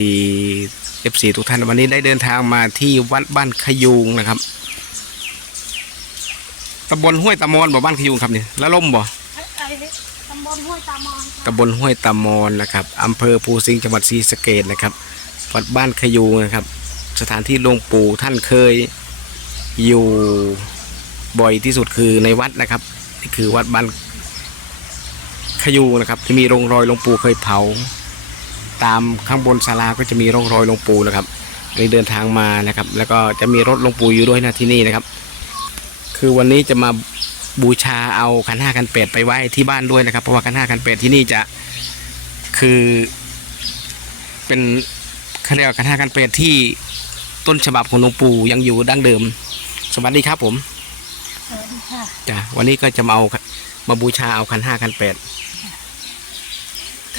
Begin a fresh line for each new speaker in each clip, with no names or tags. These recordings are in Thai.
เอฟซีทุกท่านวันนี้ได้เดินทางมาที่วัดบ้านขยูงนะครับตำบลห้วยตะมอนบ่บ้านขยูงครับเนี่ยละล่มบ่
ไอ้ตำบลห้วยตามอน
ตำบลห้วยตะมอนนะครับอำเภอภูสิงห์จังหวัดศรีสะเกดนะครับวัดบ้านขยูงนะครับ สถานที่หลวงปู่ท่านเคยอยู่บ่อยที่สุดคือในวัดนะครับนี่คือวัดบ้านขยูงนะครับ ที่มีร่องรอยหลวงปู่เคยเผา ตามข้างบนศาลาก็จะมีร่องรอยหลวงปู่นะครับเลยเดินทางมานะครับ แล้วก็จะมีรถหลวงปู่อยู่ด้วยนะที่นี่นะครับ คือวันนี้จะมาบูชาเอาขันห้าขันแปดไปไหว้ที่บ้านด้วยนะครับ เพราะว่าขันห้าขันแปดที่นี่จะคือ เป็นเขาเรียกว่าขันห้าขันแปดที่ต้นฉบับของหลวงปู่ยังอยู่ดั้งเดิม สวัสดีครับผม
สวัสดีค่ะ
จ้ะวันนี้ก็จะมาเอามาบูชาเอาขันห้าขันแปด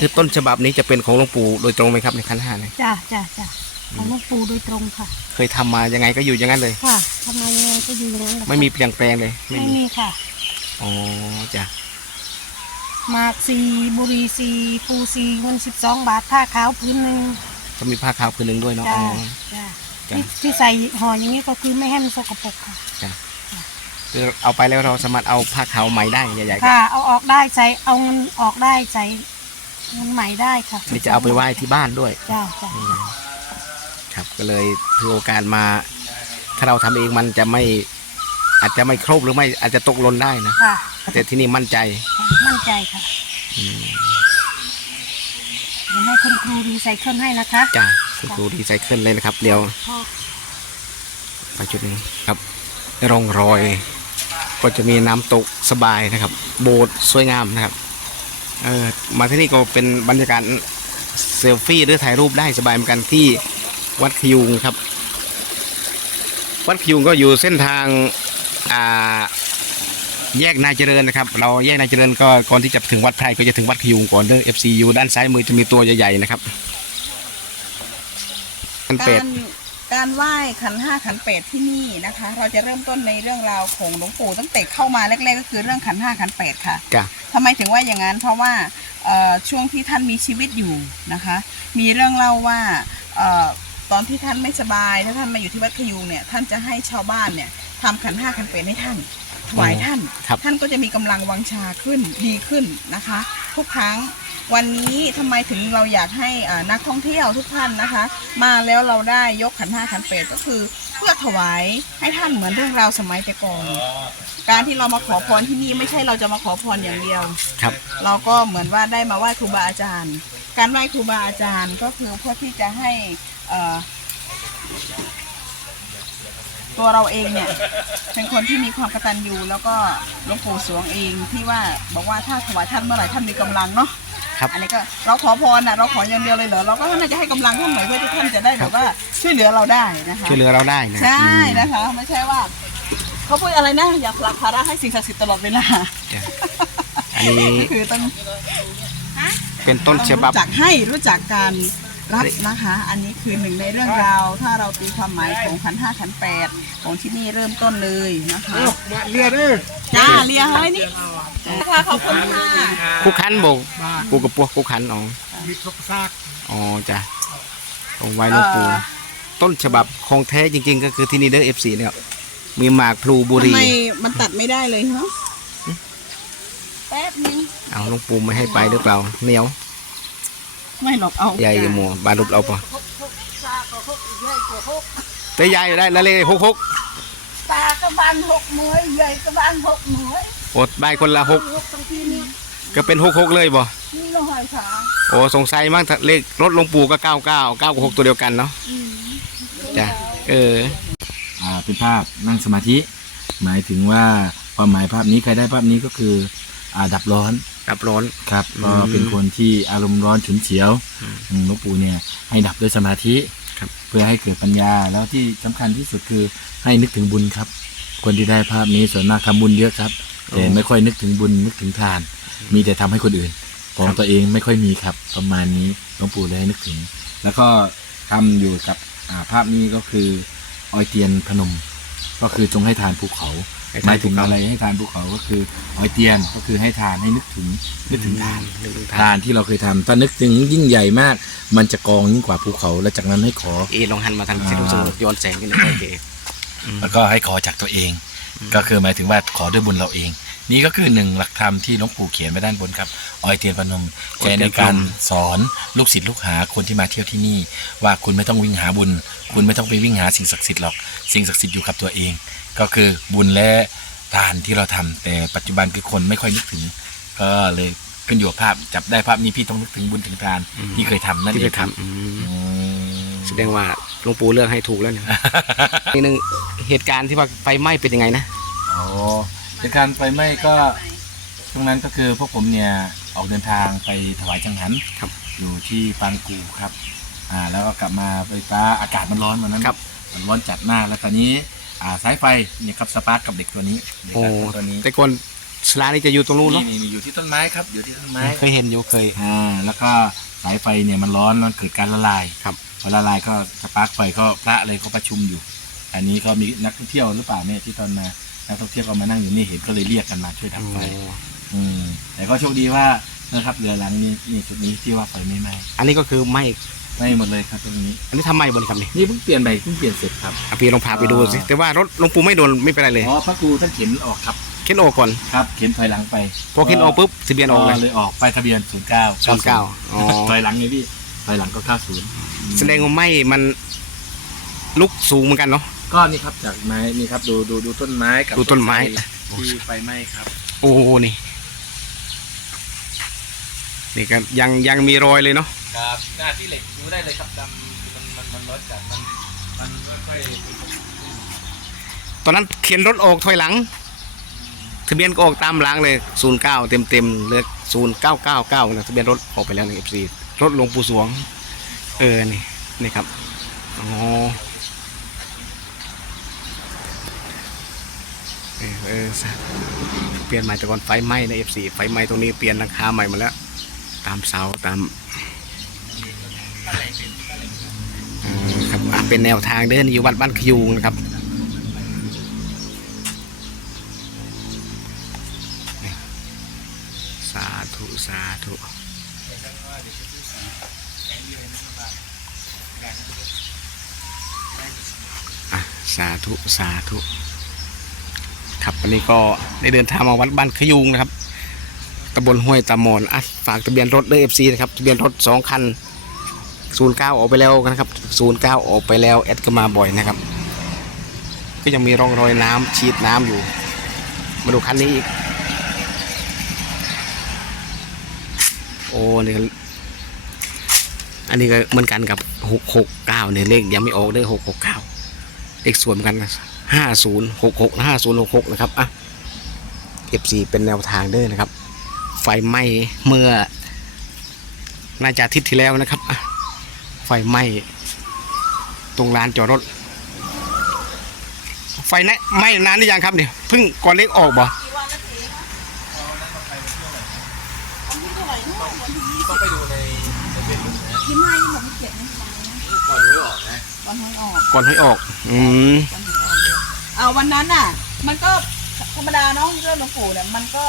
คือต้นฉบับนี้จะเป็นของหลวงปู่โดยตรงไหมครับในขันห้าเนี่ย
จ้าจ้าจ้าของหลวงปู่โดยตรงค่ะ
เคยทำมายังไงก็อยู่อย่างนั้นเลย
ค่ะทำไมยังไงก็อยู่อย่างนั้นแหละค่ะ
ไม่มีเปลี่ยนแปลงเลยไม่
ไม่
มี
มีค่ะ
อ๋อจ้ะ
หมากซีบุหรีซีปูซีเงินสิบสองบาทผ้าขาวพื้นหนึ่ง
ก็มีผ้าขาวผืนหนึ่งด้วยเนาะ
จ้า
อ๋อ
จ้า
จ้ะ
ที่ที่ใส่ห่ออย่างนี้ก็คือไม่ให้มันสกปรกค่ะ
คือเอาไปแล้วเราสามารถเอาผ้าขาวไหมได้ใหญ่ๆ
ค่ะ เอาออกได้ใส่เอาเงินออกได้ใส่ เงินใหม่ได้ค่ะ
นี่จะเอาไปไหว้ที่บ้านด้วย
จ้าจ้า
อืมครับก็เลยถือโอกาสมา ถ้าเราทำเองมันจะไม่ อาจจะไม่ครบหรือไม่อาจจะตกหล่นได้นะ
ค่ะ
แต่ที่นี่มั่นใจ
ค่ะมั่นใจค่ะ
อืม
เดี๋ยวให้คุณครูรีไซเคิลให้นะคะ
จ้ะคุณครูดีใจขึ้นเลยนะครับ เดี๋ยว
พ่อ
ไปจุดนี้ครับร่องรอย ก็จะมีน้ำตกสบายนะครับ โบสถ์สวยงามนะครับ เออมาที่นี่ก็เป็นบรรยากาศเซลฟี่หรือถ่ายรูปได้สบายเหมือนกันที่วัดขยุงครับ วัดขยุงก็อยู่เส้นทางอ่าแยกนายเจริญนะครับ เราแยกนายเจริญก็ก่อนที่จะถึงวัดไพรก็จะถึงวัดขยุงก่อนเด้อ FC อยู่ด้านซ้ายมือจะมีตัวใหญ่ๆนะครับมันเป็
กา
ด
ร การไหว้ขันห้าขันแปดที่นี่นะคะ เราจะเริ่มต้นในเรื่องราวของหลวงปู่ตั้งแต่เข้ามาแรกๆก็คือเรื่องขันห้าขันแปดค่ะ
จ้ะ
ทำไมถึงว่าอย่างนั้นเพราะว่าเอ่อช่วงที่ท่านมีชีวิตอยู่นะคะ มีเรื่องเล่าว่าเอ่อตอนที่ท่านไม่สบายถ้าท่านมาอยู่ที่วัดขยูงเนี่ยท่านจะให้ชาวบ้านเนี่ยทำขันห้าขันแปดให้ท่านถวายท่าน
ครับ
ท่านก็จะมีกำลังวังชาขึ้นดีขึ้นนะคะ ทุกครั้ง วันนี้ทำไมถึงเราอยากให้อ่านักท่องเที่ยวทุกท่านนะคะ มาแล้วเราได้ยกขันห้าขันแปดก็คือ เพื่อถวายให้ท่านเหมือนเรื่องราวสมัยแต่ก่อนการที่เรามาขอพรที่นี่ไม่ใช่เราจะมาขอพรอย่างเดียว
ครับ
เราก็เหมือนว่าได้มาไหว้ครูบาอาจารย์ การไหว้ครูบาอาจารย์ก็คือเพื่อที่จะให้เอ่อตัวเราเองเนี่ยเป็นคนที่มีความกตัญญูแล้วก็หลวงปู่สวงเองที่ว่าบอกว่าถ้าถวายท่านเมื่อไหร่ท่านมีกำลังเนาะ
ครับ
อันนี้ก็เราขอพรนะเราขออย่างเดียวเลยเหรอเราก็น่าจะให้กำลังท่านหน่อยเพื่อที่ท่านจะได้แบบว่าช่วยเหลือเราได้นะคะ
ช่วยเหลือเราได้นะ
ใช่
อืม
นะคะ ไม่ใช่ว่าเขาพูดอะไรนะ อยากผลักภาระให้สิ่งศักดิ์สิทธิ์ตลอดเวลา
จ้ะอันนี้
ก็คือต้อง
เป็นต้นฉบับ
รู้จักให้รู้จักการรับนะคะ อันนี้คือหนึ่งในเรื่องราว ถ้าเราตีความหมายของขันห้าขันแปดของที่นี่เริ่มต้นเลยนะคะ
เรือเด้อ
จ้าเลียเฮ้ยนี่ ค่ะขอบคุณค่ะ
คู่คันโบกกูกับพวกคู่คันอ๋อ
มีทกซาก
อ๋อจ้ะตรงไว้หลวงปู่ต้นฉบับของแท้จริง ๆ ก็คือที่นี่เด้อเอฟซีเนี่ยมีหมากพลูบุ
ทำ
รี
ไมมันตัดไม่ได้เลยเนาะแป๊บนึง
เอาหลวงปู่ไม่ให้ไปหรือเปล่าเหนียว
ไม่หรอกเอา
ใหญ่หมัวบารุบเอาปะแต่ใหญ่ได้แล้วเลยหกหก
ตากระบาลหกหน่วยใหญ่กระบาลหกหน่ วย
อดใบคนละหก
หกตรงที่นี่
ก็เป็นหกหกเลยบ่
นี่เราหอยขา
โอ้สงสัยมั้งถ้าเลขรถหลวงปู่ก็เก้าเก้าเก้ากับหกตัวเดียวกันเนาะจ้ะเออ
อ่าเป็นภาพนั่งสมาธิ หมายถึงว่าความหมายภาพนี้ใครได้ภาพนี้ก็คืออ่าดับร้อน
รับร้อน
ครับ
อืม
ก็เป็นคนที่อารมณ์ร้อนฉุนเฉียว
อืม
อืมหลวงปู่เนี่ยให้ดับด้วยสมาธิ
ครับ
เพื่อให้เกิดปัญญาแล้วที่สำคัญที่สุดคือให้นึกถึงบุญครับ คนที่ได้ภาพนี้ส่วนมากทำบุญเยอะครับ แต่ไม่ค่อยนึกถึงบุญนึกถึงทาน มีแต่ทำให้คนอื่น ของตัวเองไม่ค่อยมีครับ ประมาณนี้หลวงปู่เลยให้นึกถึง แล้วก็ทำอยู่กับอ่าภาพนี้ก็คือออยเตียนพนม ก็คือจงให้ทานภูเขา
ให้
ห
ทาน
มายถึง
ภูเขา
อะไรให้ทานภูเขาก็คือหอยเตียนก็คือให้ทานให้นึกถึงนึกถึงทาน
นึกถึงทา
ทานนที่เราเคยทำถ้านึกถึงยิ่งใหญ่มาก มันจะกองยิ่งกว่าภูเขาแล้วจากนั้นให้ขอ
เอลองหันมาทาง
อ่า
ที่รู้สึกย้อนแสงนิดนึงโอเคอืม
แล้วก็ให้ขอจากตัวเอง ก็คือหมายถึงว่าขอด้วยบุญเราเอง นี่ก็คือหนึ่งหลักธรรมที่หลวงปู่เขียนไว้ด้านบนครับออยเตียนพนมใช้ในการสอนลูกศิษย์ลูกหาคนที่มาเที่ยวที่นี่ ว่าคุณไม่ต้องวิ่งหาบุญ คุณไม่ต้องไปวิ่งหาสิ่งศักดิ์สิทธิ์หรอกสิ่งศักดิ์สิทธิ์อยู่กับตัวเอง ก็คือบุญและทานที่เราทำแต่ปัจจุบันคือคนไม่ค่อยนึกถึง ก็เลยขึ้นอยู่กับภาพจับได้ภาพนี้พี่ต้องนึกถึงบุญถึงทานที่เคยทำนั่น
ที่
เอ
ไป
งครับ
ทำอืม
อืม
แสดงว่า หลวงปู่เลือกให้ถูกแล้วเนี่ย นี่หนึ่งเหตุการณ์ที่ว่าไฟไหม้เป็นยังไงนะ
อ๋อเหตุการณ์ไฟไหม้ก็ช่วงนั้นก็คือพวกผมเนี่ยออกเดินทางไปถวายจังหัน
ครับ
อยู่ที่ปางกูครับ อ่า แล้วก็กลับมาไฟฟ้าอากาศมันร้อนวันนั้น
ครับ
มันร้อนจัดมากแล้วตอนนี้อ่าสายไฟเนี่ยครับสปาร์กกับเด็กตัวนี้เด็ก
โอ้
ตัวนี้
แต่ก่อนสลานี่จะอยู่ตรงนู้น
นี่
เนาะ
นี่นี่อยู่ที่ต้นไม้ครับ อยู่ที่ต้นไม้
เคยเห็นอยู่เคย
อ่าแล้วก็สายไฟเนี่ยมันร้อนมันเกิดการละลาย
ครับ
พอละลายก็สปาร์กไฟก็พระเลยเขาประชุมอยู่ อันนี้ก็มีนักท่องเที่ยวหรือเปล่าเนี่ยที่ตอนมานักท่องเที่ยวก็มานั่งอยู่นี่เห็นก็เลยเรียกกันมาช่วยดับไฟอืมแต่ก็โชคดีว่านะครับเรือหลังนี้นี่จุดนี้ที่ว่าไฟไม่ไหม้
อันนี้ก็คือไหม้
ไหม้หมดเลยครับตรงนี้
อันนี้ทำไหม้บนครับนี่
นี่เพิ่งเปลี่ยนใหม่เพิ่งเปลี่ยนเสร็จครับ
อะพี่ลองพาไปดูสิ
อ่า
แต่ว่ารถหลวงปู่ไม่โดนไม่เป็นไรเลย
อ๋อพระครูท่านเข็นออกครับ
เข็นออกก่อน
ครับเข็นถอยหลังไป
พอเข็นออกปุ๊บทะเบียนออกเลย
เลยออกไปทะเบียนศูนย์เก้า
ศูนย์เก้าอ๋อ
ถอยหลังเลยพี่ถอยหลังก็เก้าศูนย์
แสดงว่าไหม้มันลุกสูงเหมือนกันเนาะ
ก็นี่ครับจากไม้นี่ครับดูดูดูต้นไม้กับ
ดูต้นไม้
ฟที่ไฟไหม้ครับ
โอ้โหนี่ นี่ก็ยังยังมีรอยเลยเนาะ
ครับหน้าที่เหล็กดูได้เลยครับดำมันมันมันร้อนจัดมันมันไม่ค่อย
ตอนนั้นเข็นรถออกถอยหลัง ทะเบียนก็ออกตามหลังเลยศูนย์เก้าเต็มเต็มๆเลยศูนย์เก้าเก้าเก้านะทะเบียนรถออกไปแล้วในเอฟซีรถหลวงปู่สวง เออ นี่ นี่ครับอ๋อเออเออเปลี่ยนใหม่แต่ก่อนไฟไหม้ในเอฟซีไฟไหม้ตรงนี้เปลี่ยนราคาใหม่มาแล้ว ตามเสาตามเออครับเป็นแนวทางเดินอยู่วัดบ้านขยูงนะครับ สาธุ สาธุ อะ สาธุสาธุครับวันนี้ก็ได้เดินทางมาวัดบ้านขยุงนะครับตำบลห้วยตามอนอะฝากทะเบียนรถด้วยเอฟซีนะครับทะเบียนรถสองคันศูนย์เก้าออกไปแล้วนะครับศูนย์เก้าออกไปแล้วแอดก็มาบ่อยนะครับ ก็ยังมีร่องรอยน้ำฉีดน้ำอยู่ มาดูคันนี้อีก โอ้นี่ก็อันนี้ก็เหมือนกันกับหกหกเก้าเนี่ยเลขยังไม่ออกเลยหกหกเก้า เลขส่วนเหมือนกันห้าศูนย์หกหกห้าศูนย์หกหกนะครับอะเอฟซีเป็นแนวทางเด้อนะครับ ไฟไหม้เมื่อน่าจะอาทิตย์ที่แล้วนะครับอะไฟไหม้ตรงลานจอดรถ ไฟนะไหม้นานหรือยังครับเนี่ยเพิ่งก่อนเลขออกบ่
ต้องไปดูในในเฟซบุ๊กนะ
ที่ไม่ผมเขียน
ก่อนหวยออกนะ
วันหวยออก
ก่อนให้ออก อืม
วันหวยออกเลยเอาวันนั้นน่ะ มันก็ธรรมดาเนาะเรื่องหลวงปู่เนี่ยมันก็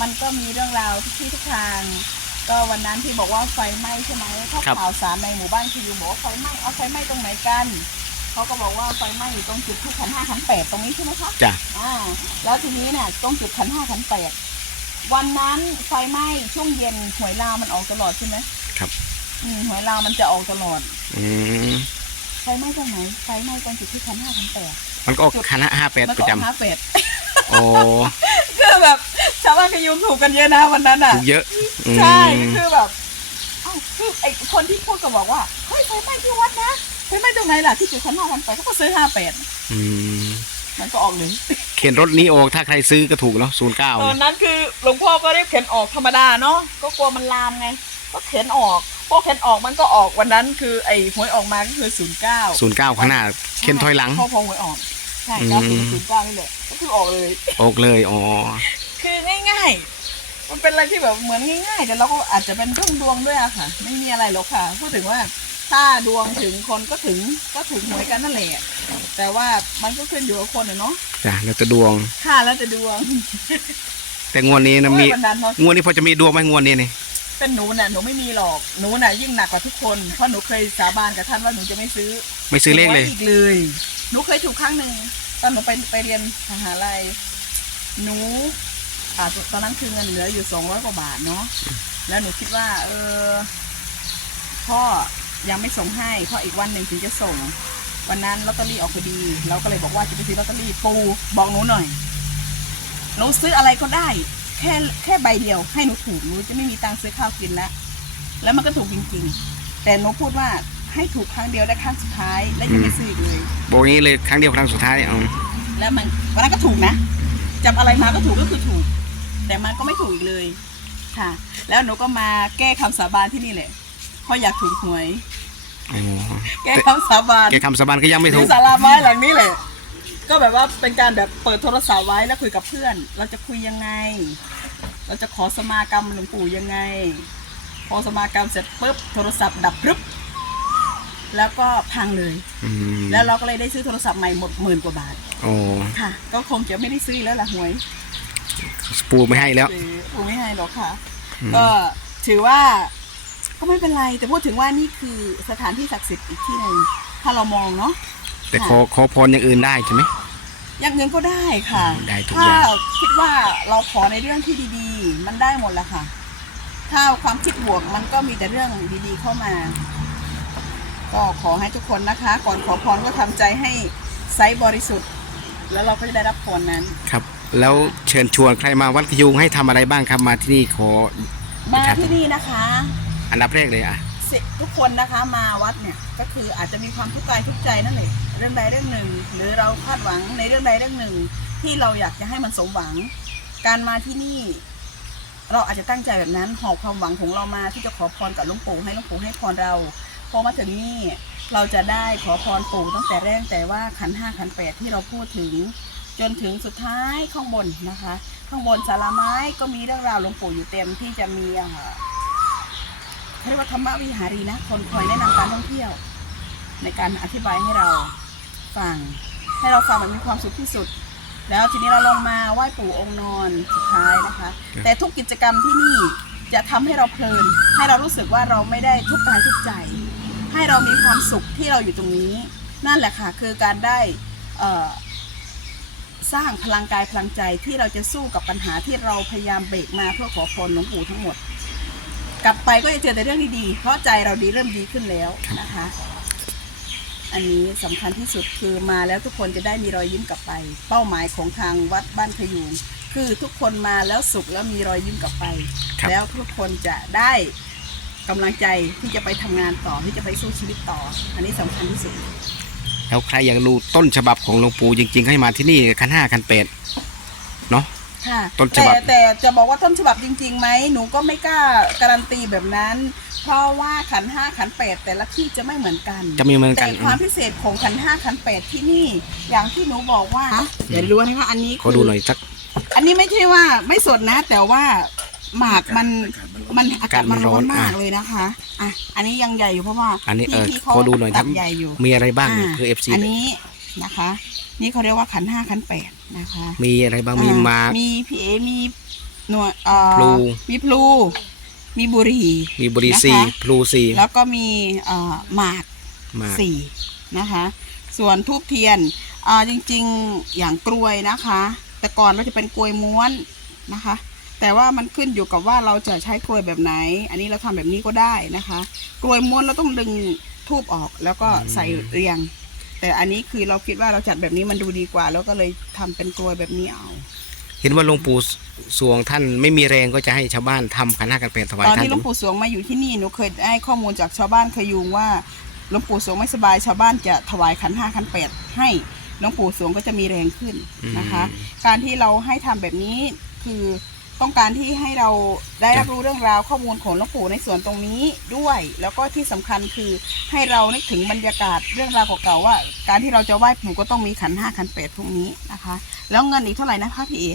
มันก็มีเรื่องราวทุกที่ทุกทาง ก็วันนั้นที่บอกว่าไฟไหม้ใช่ไหมถ้า
ครับ
ข่าวสารในหมู่บ้านคือบอกว่าไฟไหม้เอาไฟไหม้ตรงไหนกันเขาก็บอกว่าไฟไหม้อยู่ตรงจุดที่ขันห้าขันแปดตรงนี้ใช่ไหมคะ
จ้ะ
อ่าแล้วทีนี้เนี่ยตรงจุดขันห้าขันแปดวันนั้นไฟไหม้ช่วงเย็นหวยลาวมันออกตลอดใช่ไหม
ครับ
อืมหวยลาวมันจะออกตลอด
อืม
ไฟไหม้ตรงไหนไฟไหม้ตรงจุดที่ขันห้าขันแปด
มันก็ออกคณะห้าแปด
มัน
ป
ก็
ระ
ออก
จำ
ห้าแปด
โอ้
คือแบบชาวบ้านกยุงถูกกันเยอะนะวันนั้นอะ
ถูกเยอะอืม
ใช่คือแบบเอ้าคือไอคนที่พูดก็บอกว่าเฮ้ยไฟไหม้ที่วัดนะไฟไหม้ตรงไหนล่ะที่จุดขันห้าขันแปดเขาก็ซื้อห้าแปด
อืม
มันก็ออกเลย
เข็นรถนี้ออกถ้าใครซื้อก็ถูกเนาะศูนย์เก้า
ตอนนั้นคือหลวงพ่อก็รีบเข็นออกธรรมดาเนาะก็กลัวมันลามไง ก็เข็นออก พอเข็นออกมันก็ออกวันนั้นคือไอ้หวยออกมาก็คือศูนย์เก้า
ศูนย์เก้าข้างหน้าเข็นถอยหลัง
พอพอหวยออกใช่
อืม
เก้าศูนย์ศูนย์เก้านี่แหละก็คือออกเลย
ออกเลยอ๋อ
คือง่ายๆ มันเป็นอะไรที่แบบเหมือนง่ายๆแต่เราก็อาจจะเป็นเรื่องดวงด้วยอะค่ะ ไม่มีอะไรหรอกค่ะ พูดถึงว่าถถ้าดวงถึงคนก็ถึงก็ถูกหวยกันนั่นแหละ แต่ว่ามันก็ขึ้นอยู่กับคนอะเนาะ
จ้ะแล้วจะดวง
ค่าแล้วแต่ดวง
แต่งวดนี้นะมี
โอ้ยวันนั้นเนาะ
งวดนี้พอจะมีดวงไหมงวดนี้นี่
เป็นหนูน่ะหนูไม่มีหรอกหนูน่ะยิ่งหนักกว่าทุกคนเพราะหนูเคยสาบานกับท่านว่าหนูจะไม่ซื้อ
ไม่ซื้อเลขเลย
หนูว่าอีกเลยหนูเคยถูกครั้งหนึ่งตอนหนูไปไปเรียนมหาลัยหนูอ่าตอนนั้นคือเงินเหลืออยู่สองร้อยกว่าบาทเนาะแล้วหนูคิดว่า เออพ่อยังไม่ส่งให้เพราะอีกวันหนึ่งถึงจะส่ง วันนั้นลอตเตอรี่ออกพอดี เราก็เลยบอกว่าจะไปซื้อลอตเตอรี่ปูบอกหนูหน่อยหนูซื้ออะไรก็ได้ แค่แค่ใบเดียวให้หนูถูกหนูจะไม่มีตังค์ซื้อข้าวกินแล้วแล้วมันก็ถูกจริงๆ แต่หนูพูดว่าให้ถูกครั้งเดียวได้ครั้งสุดท้ายและยังไม่ซื้ออีกเลย
บอกนี้เลยครั้งเดียวครั้งสุดท้ายเอา
แล้วมันวันนั้นก็ถูกนะจับอะไรมาก็ถูกก็คือถูก แต่มันก็ไม่ถูกอีกเลยค่ะ แล้วหนูก็มาแก้คำสาบานที่นี่แหละเพราะอยากถูกหวย
อ๋อ
แก้คำสาบาน
แกคำสาบานก็ยังไม่
อ
ถู
ยู่
ก
ศาลาไม้หลังนี้แหละ ก็แบบว่าเป็นการแบบเปิดโทรศัพท์ไว้แล้วคุยกับเพื่อน เราจะคุยยังไง เราจะขอสมากรรมหลวงปู่ยังไง พอสมากรรมเสร็จปุ๊บโทรศัพท์ดับพรึบแล้วก็พังเลย
อืม
แล้วเราก็เลยได้ซื้อโทรศัพท์ใหม่หมดหมื่นกว่าบาท
โอ้
ค่ะ ก็คงจะไม่ได้ซื้ออีกแล้วล่ะหวย
ปูไม่ให้แล้ว
ซื้อปูไม่ให้หรอกค่ะ
อืม
ก็ถือว่าก็ไม่เป็นไร แต่พูดถึงว่านี่คือสถานที่ศักดิ์สิทธิ์อีกที่หนึ่งถ้าเรามองเนาะ
แต่ขอขอพรอย่างอื่นได้ใช่ไหม
อย่างเงินก็ได้ค่ะ
ได้ทุก
ถ้า
อย่าง
คิดว่าเราขอในเรื่องที่ดีๆ มันได้หมดแหละค่ะ ถ้าความคิดบวกมันก็มีแต่เรื่องดีๆเข้ามา ก็ขอให้ทุกคนนะคะ ก่อนขอพรก็ทำใจให้ไซส์บริสุทธิ์ แล้วเราก็จะได้รับพรนั้น
ครับ แล้วเชิญชวนใครมาวัดขยุงให้ทำอะไรบ้างครับมาที่นี่ขอ
มา
ครับ
ที่นี่นะคะ
อันดับแรกเลยอะ
สิ ทุกคนนะคะมาวัดเนี่ยก็คืออาจจะมีความทุกข์กายทุกข์ใจนั่นแหละเรื่องใดเรื่องหนึ่ง หรือเราคาดหวังในเรื่องใดเรื่องหนึ่ง ที่เราอยากจะให้มันสมหวัง การมาที่นี่ เราอาจจะตั้งใจแบบนั้นหอบความหวังของเรามาที่จะขอพรกับหลวงปู่ให้หลวงปู่ให้พรเราพอมาถึงนี่เราจะได้ขอพรปู่ตั้งแต่แรกแต่ว่าขันห้าขันแปดที่เราพูดถึง จนถึงสุดท้ายข้างบนนะคะ ข้างบนสาราไม้ก็มีเรื่องราวหลวงปู่อยู่เต็มที่จะมีอ่า เขาเรียกว่าธรรมวิหารีนะ คนคอยแนะนำการท่องเที่ยว ในการอธิบายให้เราฟัง ให้เราฟังมันมีความสุขที่สุด แล้วทีนี้เราลงมาไหว้ปู่องค์นอนสุดท้ายนะคะ แต่ทุกกิจกรรมที่นี่จะทำให้เราเพลิน ให้เรารู้สึกว่าเราไม่ได้ทุกข์กายทุกข์ใจ ให้เรามีความสุขที่เราอยู่ตรงนี้ นั่นแหละค่ะคือการได้เอ่อสร้างพลังกายพลังใจที่เราจะสู้กับปัญหาที่เราพยายามเบรกมาเพื่อขอพรหลวงปู่ทั้งหมด กลับไปก็จะเจอแต่เรื่องดีๆ เพราะใจเราดีเริ่มดีขึ้นแล้วนะคะ อันนี้สำคัญที่สุดคือมาแล้วทุกคนจะได้มีรอยยิ้มกลับไป เป้าหมายของทางวัดบ้านขยูงคือทุกคนมาแล้วสุขแล้วมีรอยยิ้มกลับไป
ครับ
แล้วทุกคนจะได้กำลังใจที่จะไปทำงานต่อที่จะไปสู้ชีวิตต่อ อันนี้สำคัญที่สุด
แล้วใครอยากรู้ต้นฉบับของหลวงปู่จริง ๆ ให้มาที่นี่คันห้าคันเป็ดเนาะ
ค่ะ
ต้นฉ
แต่
บับ
แต่จะบอกว่าต้นฉบับจริงๆไหมหนูก็ไม่กล้าการันตีแบบนั้น เพราะว่าขันห้าขันแปดแต่ละที่จะไม่เหมือนกัน
จะมีเหมือนกั
แต่
น
ความพิเศษของขันห้าขันแปดที่นี่ อย่างที่หนูบอกว่าเดี๋ยวดูนะคะอันนี้
ขอดูหน่อยสัก
อันนี้ไม่ใช่ว่าไม่สดนะ แต่ว่าหมากมันมันอากาศมันร้อนมาก
อะ
เลยนะคะอะอันนี้ยังใหญ่อยู่เพราะว่า
อันนี้เออ
พี่ๆเขา
ขอดูหน่อย
ตั
ครับ
ใหญ่อยู่
มีอะไรบ้าง
อ่า
คือเอฟซี
อันนี้นะคะ นี่เขาเรียกว่าขันห้าขันแปด นะคะ
มีอะไรบ้างมี
อ่
มา
มีพีเอมีหน่วยเอ่อ
พลู
มีพลู มีบุหรี่
มีบริซี
นะคะ
พลูซี
แล้วก็มีเอ่อหมาก
มา
สี่นะคะ ส่วนทูบเทียนอ่าจริงๆอย่างกลวยนะคะ แต่ก่อนเราจะเป็นกลวยม้วนนะคะ แต่ว่ามันขึ้นอยู่กับว่าเราจะใช้กลวยแบบไหน อันนี้เราทำแบบนี้ก็ได้นะคะ กลวยม้วนเราต้องดึงทูบออกแล้วก็ใส่เรียง แต่อันนี้คือเราคิดว่าเราจัดแบบนี้มันดูดีกว่า แล้วก็เลยทำเป็นกลวยแบบนี้เอา
เห็นว่าหลวงปู่สวงท่านไม่มีแรงก็จะให้ชาวบ้านทำคันห้าคันเป็ดถวาย
ตอน
ท่าน
ที่หลวงปู่สวงมาอยู่ที่นี่หนูเคยได้ข้อมูลจากชาวบ้านขยุงว่าหลวงปู่สวงไม่สบายชาวบ้านจะถวายขันห้าขันแปดให้หลวงปู่สวงก็จะมีแรงขึ้นนะคะ การที่เราให้ทำแบบนี้คือ ต้องการที่ให้เราได้รับรู้เรื่องราวข้อมูลของหลวงปู่ในส่วนตรงนี้ด้วย แล้วก็ที่สำคัญคือให้เรานึกถึงบรรยากาศเรื่องราวเก่าๆว่า การที่เราจะไหว้ปู่ก็ต้องมีขันห้าขันแปดพวกนี้นะคะ แล้วเงินอีกเท่าไหร่นะคะพี่เอ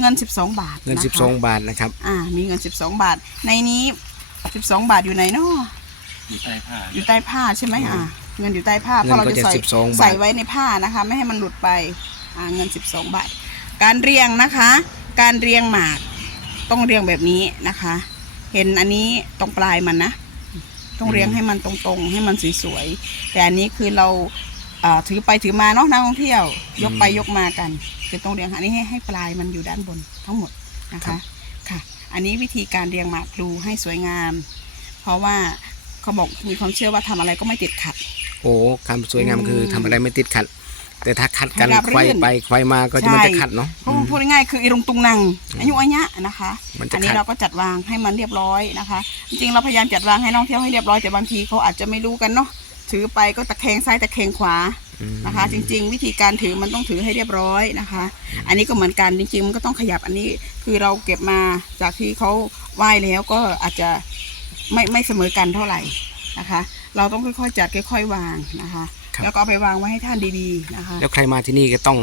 เงิน 12 บาท
เงิน
นะคะ
สิบสองบาทนะครับ
อ่า มีเงิน 12 บาท ในนี้ 12 บาทอยู่ไหนเนาะ
อยู่ใต้ผ้า
อยู่ใต้ผ้าใช่ไหมอ่าเงินอยู่ใต้ผ้า
เงิน
เพราะเรา
ก็
จะ
จะ
ใส่
12บาท
ใส่ไว้ในผ้านะคะ ไม่ให้มันหลุดไป อ่าเงิน 12 บาท การเรียงนะคะ การเรียงหมาก ต้องเรียงแบบนี้นะคะ เห็นอันนี้ตรงปลายมันนะ ต้องเรียงให้มันตรงๆ ให้มันสวยๆ แต่อันนี้คือเราอ่าถือไปถือมาเนาะนักท่องเที่ยว ยกไปยกมากันจะต้องเรียงอันนี้ให้ให้ปลายมันอยู่ด้านบนทั้งหมดนะคะค่ะ อันนี้วิธีการเรียงหมากพลูให้สวยงาม เพราะว่าเขาบอกมีความเชื่อว่าทำอะไรก็ไม่ติดขัด
โอ้การสวยงามคือทำอะไรไม่ติดขัด แต่ถ้าขัดกัน
ราบรื่น
ไขว้ไปไขว้มาก็จะมันจะขัดเนาะ
พูดพูดง่ายๆคืออีรุงตุงนัง อายุอันยะนะคะ
มันจะ
อันนี้
ขัด
เราก็จัดวางให้มันเรียบร้อยนะคะ จริงๆเราพยายามจัดวางให้นักท่องเที่ยวให้เรียบร้อยแต่บางทีเขาอาจจะไม่รู้กันเนาะถือไปก็ตะแคงซ้ายตะแคงขวา
อืม
นะคะ จริง ๆ วิธีการถือมันต้องถือให้เรียบร้อยนะคะ อันนี้ก็เหมือนกันจริง ๆ มันก็ต้องขยับอันนี้คือเราเก็บมาจากที่เขาไหว้แล้วก็อาจจะไม่ไม่เสมอกันเท่าไหร่นะคะ เราต้องค่อยๆจัดค่อย ๆ วางนะคะ แล้วก็เอาไปวางไว้ให้ท่านดีๆนะคะ
แล้วใครมาที่นี่ก็ต้อง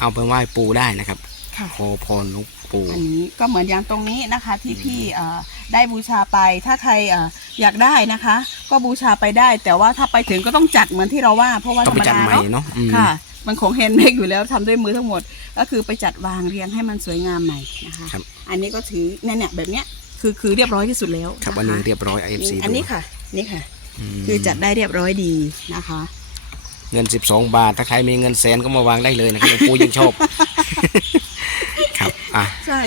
เอาไปไหว้ปู่ได้นะครับ
ค่ะ
ขอพรหลวงปู่
อันนี้ก็เหมือนอย่างตรงนี้นะคะที่พี่เอ่อได้บูชาไปถ้าใครเอ่ออยากได้นะคะ ก็บูชาไปได้ แต่ว่าถ้าไปถึงก็ต้องจัดเหมือนที่เราว่า เพราะว่า
ต้
ธ
อง
ร
ไป
รม
จัด
ดา
ใหม่
เนาะ
เนาะอืม
ค่ะ มันของแฮนด์เมดอยู่แล้วทำด้วยมือทั้งหมด ก็คือไปจัดวางเรียงให้มันสวยงามใหม่นะคะ
ครับ
อันนี้ก็ถือเนี่ยเนี่ยแบบเนี้ยคือคือเรียบร้อยที่สุดแล้ว
ครับะะอันนี้เรียบร้อย IFC
อันนี้
ดู
ค่ะนี่ค่ะ
ม
คือจัดได้เรียบร้อยดีนะคะ
เงิน 12 บาท ถ้าใครมีเงินแสนก็มาวางได้เลยนะครับหลวงปู่ยิ่งชอบ ครับ อะ
ใช่